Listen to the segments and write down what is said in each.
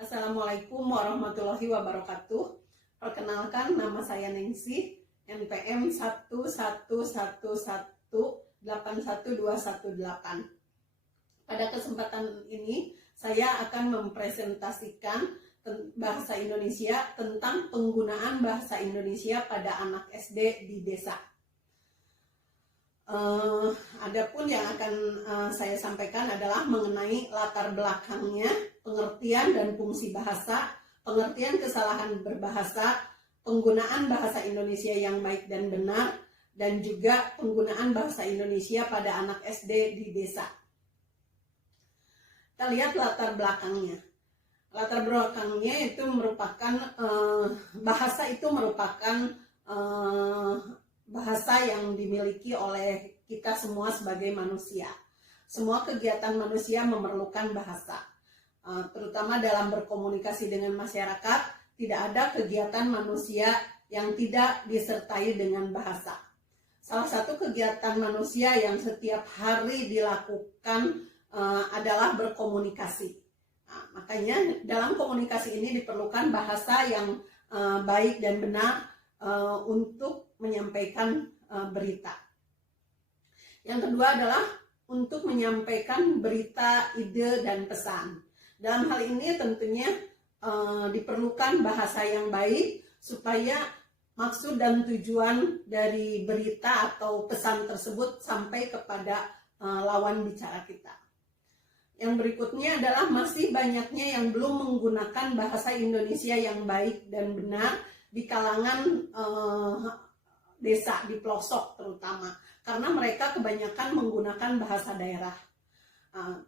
Assalamualaikum warahmatullahi wabarakatuh. Perkenalkan, nama saya Nengsi, NPM 111181218. Pada kesempatan ini, saya akan mempresentasikan bahasa Indonesia tentang penggunaan bahasa Indonesia pada anak SD di desa. Adapun yang akan saya sampaikan adalah mengenai latar belakangnya, pengertian dan fungsi bahasa, pengertian kesalahan berbahasa, penggunaan bahasa Indonesia yang baik dan benar, dan juga penggunaan bahasa Indonesia pada anak SD di desa. Kita lihat latar belakangnya. Latar belakangnya itu merupakan bahasa itu merupakan bahasa yang dimiliki oleh kita semua sebagai manusia. Semua kegiatan manusia memerlukan bahasa. Terutama dalam berkomunikasi dengan masyarakat, tidak ada kegiatan manusia yang tidak disertai dengan bahasa. Salah satu kegiatan manusia yang setiap hari dilakukan adalah berkomunikasi. Makanya dalam komunikasi ini diperlukan bahasa yang baik dan benar untuk menyampaikan berita. Yang kedua adalah untuk menyampaikan berita, ide, dan pesan. Dalam hal ini tentunya diperlukan bahasa yang baik supaya maksud dan tujuan dari berita atau pesan tersebut sampai kepada lawan bicara kita. Yang berikutnya adalah masih banyaknya yang belum menggunakan bahasa Indonesia yang baik dan benar di kalangan desa, di pelosok terutama, karena mereka kebanyakan menggunakan bahasa daerah.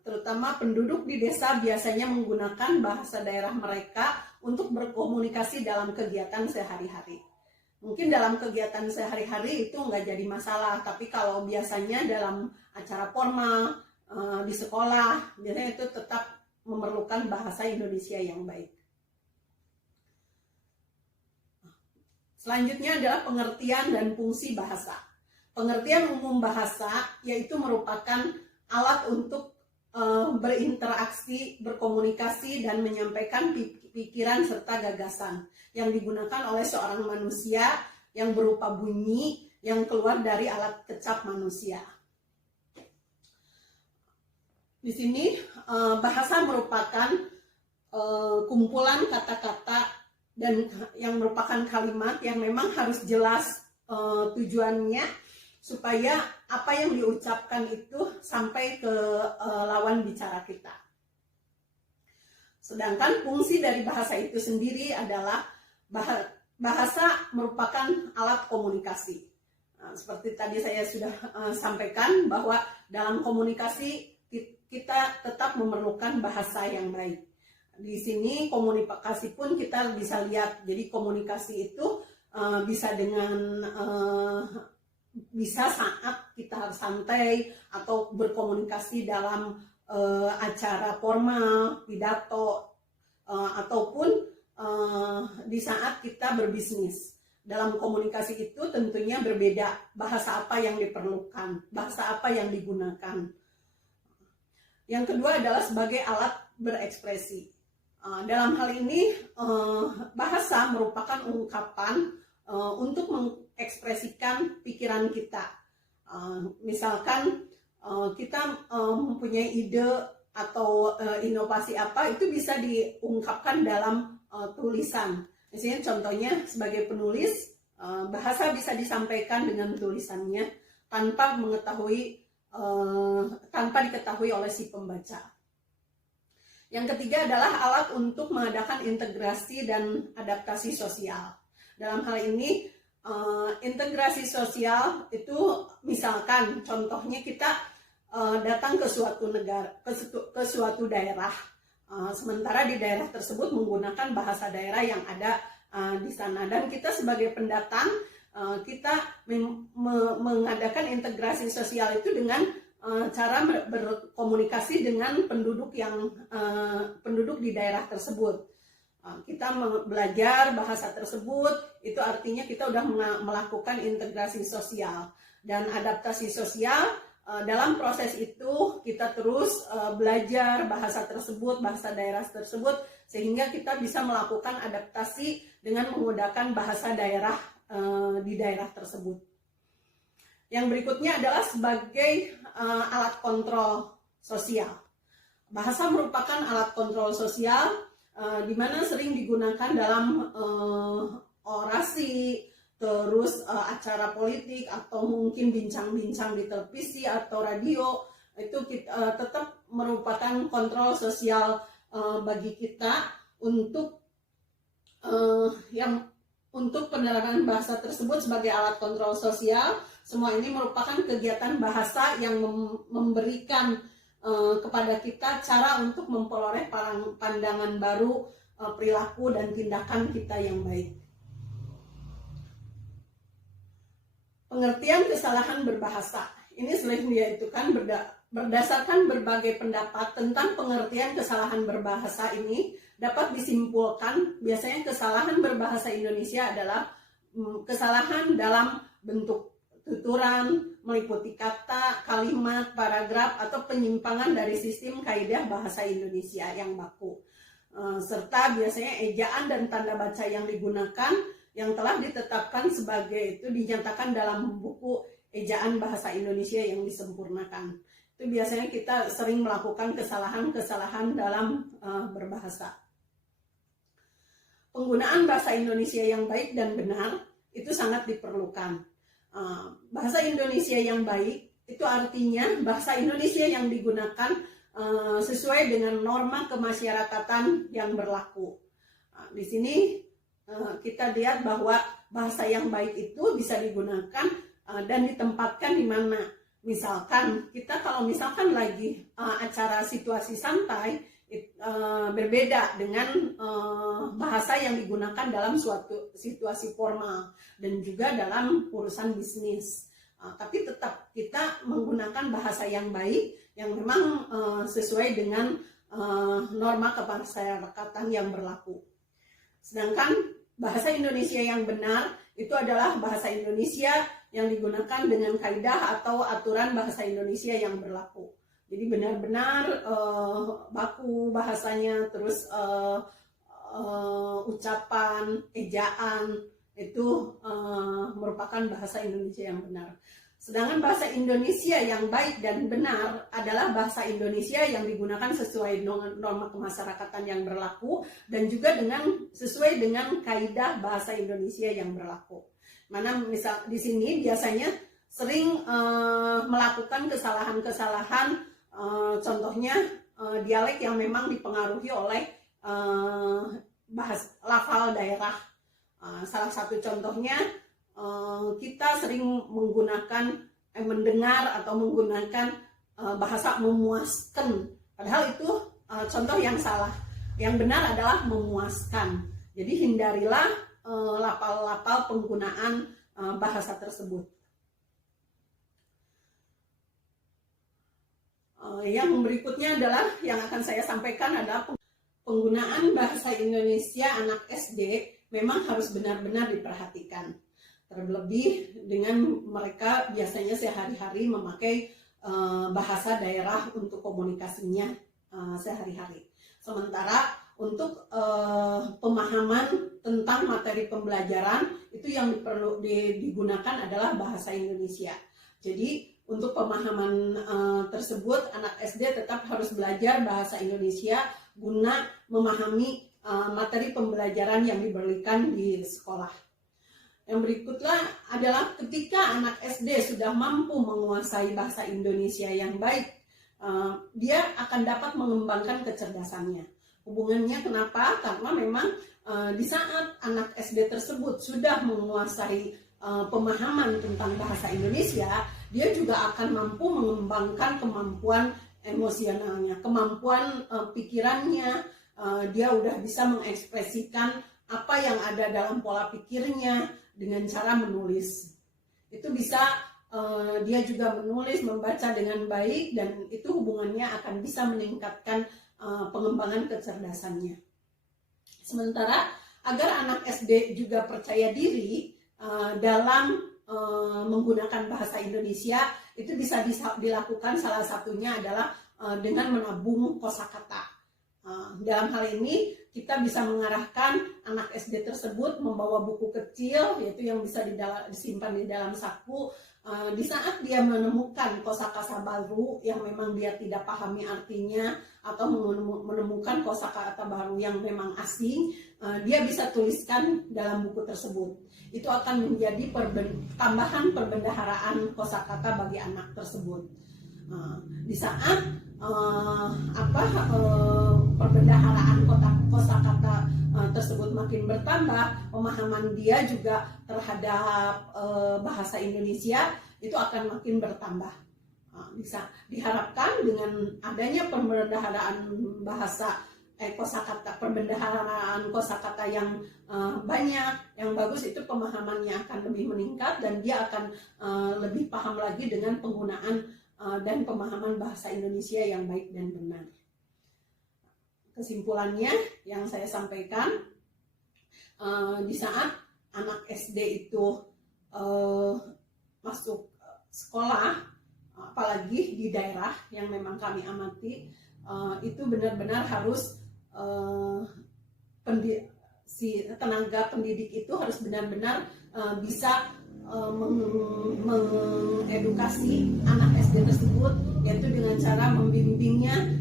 Terutama penduduk di desa biasanya menggunakan bahasa daerah mereka untuk berkomunikasi dalam kegiatan sehari-hari. Mungkin dalam kegiatan sehari-hari itu nggak jadi masalah, tapi kalau biasanya dalam acara formal, di sekolah, biasanya itu tetap memerlukan bahasa Indonesia yang baik. Selanjutnya adalah pengertian dan fungsi bahasa. Pengertian umum bahasa yaitu merupakan alat untuk berinteraksi, berkomunikasi, dan menyampaikan pikiran serta gagasan yang digunakan oleh seorang manusia yang berupa bunyi yang keluar dari alat kecap manusia. Di sini bahasa merupakan kumpulan kata-kata dan yang merupakan kalimat yang memang harus jelas tujuannya supaya apa yang diucapkan itu sampai ke lawan bicara kita. Sedangkan fungsi dari bahasa itu sendiri adalah bahasa merupakan alat komunikasi. Seperti tadi saya sudah sampaikan bahwa dalam komunikasi kita tetap memerlukan bahasa yang baik. Di sini komunikasi pun kita bisa lihat. Jadi komunikasi itu bisa dengan bisa saat kita santai atau berkomunikasi dalam acara formal, pidato, ataupun di saat kita berbisnis. Dalam komunikasi itu tentunya berbeda bahasa apa yang diperlukan, bahasa apa yang digunakan. Yang kedua adalah sebagai alat berekspresi. Dalam hal ini bahasa merupakan ungkapan untuk mengekspresikan pikiran kita. Misalkan kita mempunyai ide atau inovasi apa, itu bisa diungkapkan dalam tulisan. Misalnya contohnya sebagai penulis, bahasa bisa disampaikan dengan tulisannya tanpa diketahui oleh si pembaca. Yang ketiga adalah alat untuk mengadakan integrasi dan adaptasi sosial. Dalam hal ini, integrasi sosial itu misalkan contohnya kita datang ke suatu negara, ke suatu daerah, sementara di daerah tersebut menggunakan bahasa daerah yang ada di sana, dan kita sebagai pendatang kita mengadakan integrasi sosial itu dengan cara berkomunikasi dengan penduduk di daerah tersebut. Kita belajar bahasa tersebut, itu artinya kita sudah melakukan integrasi sosial. Dan adaptasi sosial Dalam proses itu kita terus belajar bahasa tersebut, bahasa daerah tersebut, sehingga kita bisa melakukan adaptasi dengan menggunakan bahasa daerah di daerah tersebut. Yang berikutnya adalah sebagai alat kontrol sosial. Bahasa merupakan alat kontrol sosial di mana sering digunakan dalam orasi, terus acara politik, atau mungkin bincang-bincang di televisi atau radio. Itu tetap merupakan kontrol sosial bagi kita untuk untuk penerapan bahasa tersebut sebagai alat kontrol sosial. Semua ini merupakan kegiatan bahasa yang memberikan kepada kita cara untuk memperoleh pandangan baru, perilaku dan tindakan kita yang baik. Pengertian kesalahan berbahasa. Ini sering diaitukan berdasarkan berbagai pendapat tentang pengertian kesalahan berbahasa ini dapat disimpulkan biasanya kesalahan berbahasa Indonesia adalah kesalahan dalam bentuk tuturan, meliputi kata, kalimat, paragraf, atau penyimpangan dari sistem kaidah bahasa Indonesia yang baku. Serta biasanya ejaan dan tanda baca yang digunakan yang telah ditetapkan sebagai itu dinyatakan dalam buku ejaan bahasa Indonesia yang disempurnakan. Itu biasanya kita sering melakukan kesalahan-kesalahan dalam berbahasa. Penggunaan bahasa Indonesia yang baik dan benar itu sangat diperlukan. Bahasa Indonesia yang baik itu artinya bahasa Indonesia yang digunakan sesuai dengan norma kemasyarakatan yang berlaku. Di sini kita lihat bahwa bahasa yang baik itu bisa digunakan dan ditempatkan di mana. Misalkan kita kalau misalkan lagi acara situasi santai, berbeda dengan bahasa yang digunakan dalam suatu situasi formal dan juga dalam urusan bisnis. Tapi tetap kita menggunakan bahasa yang baik yang memang sesuai dengan norma kemasyarakatan yang berlaku. Sedangkan bahasa Indonesia yang benar itu adalah bahasa Indonesia yang digunakan dengan kaidah atau aturan bahasa Indonesia yang berlaku. Jadi benar-benar baku bahasanya, terus ucapan, ejaan itu merupakan bahasa Indonesia yang benar. Sedangkan bahasa Indonesia yang baik dan benar adalah bahasa Indonesia yang digunakan sesuai dengan norma kemasyarakatan yang berlaku dan juga sesuai dengan kaidah bahasa Indonesia yang berlaku. Mana misal di sini biasanya sering melakukan kesalahan-kesalahan, contohnya dialek yang memang dipengaruhi oleh lafal daerah. Salah satu contohnya kita sering mendengar atau menggunakan bahasa memuaskan, padahal itu contoh yang salah. Yang benar adalah memuaskan. Jadi hindarilah lapal-lapal penggunaan bahasa tersebut. Yang berikutnya adalah yang akan saya sampaikan adalah penggunaan bahasa Indonesia anak SD memang harus benar-benar diperhatikan. Terlebih dengan mereka biasanya sehari-hari memakai bahasa daerah untuk komunikasinya sehari-hari. Sementara untuk pemahaman tentang materi pembelajaran itu yang digunakan adalah bahasa Indonesia. Jadi untuk pemahaman tersebut anak SD tetap harus belajar bahasa Indonesia guna memahami materi pembelajaran yang diberikan di sekolah. Yang berikutnya adalah ketika anak SD sudah mampu menguasai bahasa Indonesia yang baik, dia akan dapat mengembangkan kecerdasannya. Hubungannya kenapa? Karena memang di saat anak SD tersebut sudah menguasai pemahaman tentang bahasa Indonesia, dia juga akan mampu mengembangkan kemampuan emosionalnya, kemampuan pikirannya. Dia udah bisa mengekspresikan apa yang ada dalam pola pikirnya dengan cara menulis. Itu bisa dia juga menulis, membaca dengan baik, dan itu hubungannya akan bisa meningkatkan pengembangan kecerdasannya. Sementara agar anak SD juga percaya diri dalam menggunakan bahasa Indonesia, itu bisa dilakukan, salah satunya adalah dengan menabung kosakata. Dalam hal ini kita bisa mengarahkan anak SD tersebut membawa buku kecil, yaitu yang bisa disimpan di dalam saku. Di saat dia menemukan kosakata baru yang memang dia tidak pahami artinya, atau menemukan kosakata baru yang memang asing, dia bisa tuliskan dalam buku tersebut. Itu akan menjadi tambahan perbendaharaan kosakata bagi anak tersebut. Di saat perbendaharaan kosakata tersebut makin bertambah, pemahaman dia juga terhadap bahasa Indonesia itu akan makin bertambah. Bisa diharapkan dengan adanya perbendaharaan bahasa perbendaharaan kosakata yang banyak, yang bagus, itu pemahamannya akan lebih meningkat dan dia akan lebih paham lagi dengan penggunaan dan pemahaman bahasa Indonesia yang baik dan benar. Kesimpulannya yang saya sampaikan, di saat anak SD itu masuk sekolah, apalagi di daerah yang memang kami amati, itu benar-benar harus si tenaga pendidik itu harus benar-benar bisa mengedukasi anak SD tersebut, yaitu dengan cara membimbingnya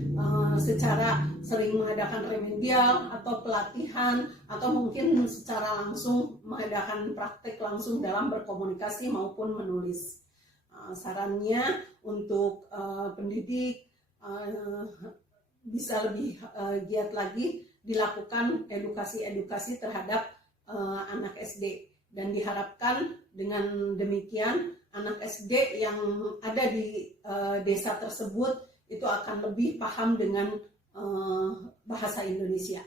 secara sering mengadakan remedial atau pelatihan, atau mungkin secara langsung mengadakan praktek langsung dalam berkomunikasi maupun menulis. Sarannya untuk pendidik bisa lebih giat lagi dilakukan edukasi terhadap anak SD, dan diharapkan dengan demikian anak SD yang ada di desa tersebut itu akan lebih paham dengan bahasa Indonesia,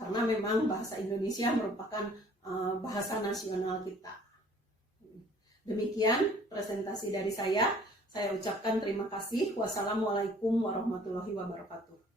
karena memang bahasa Indonesia merupakan bahasa nasional kita. Demikian presentasi dari saya. Saya ucapkan terima kasih. Wassalamualaikum warahmatullahi wabarakatuh.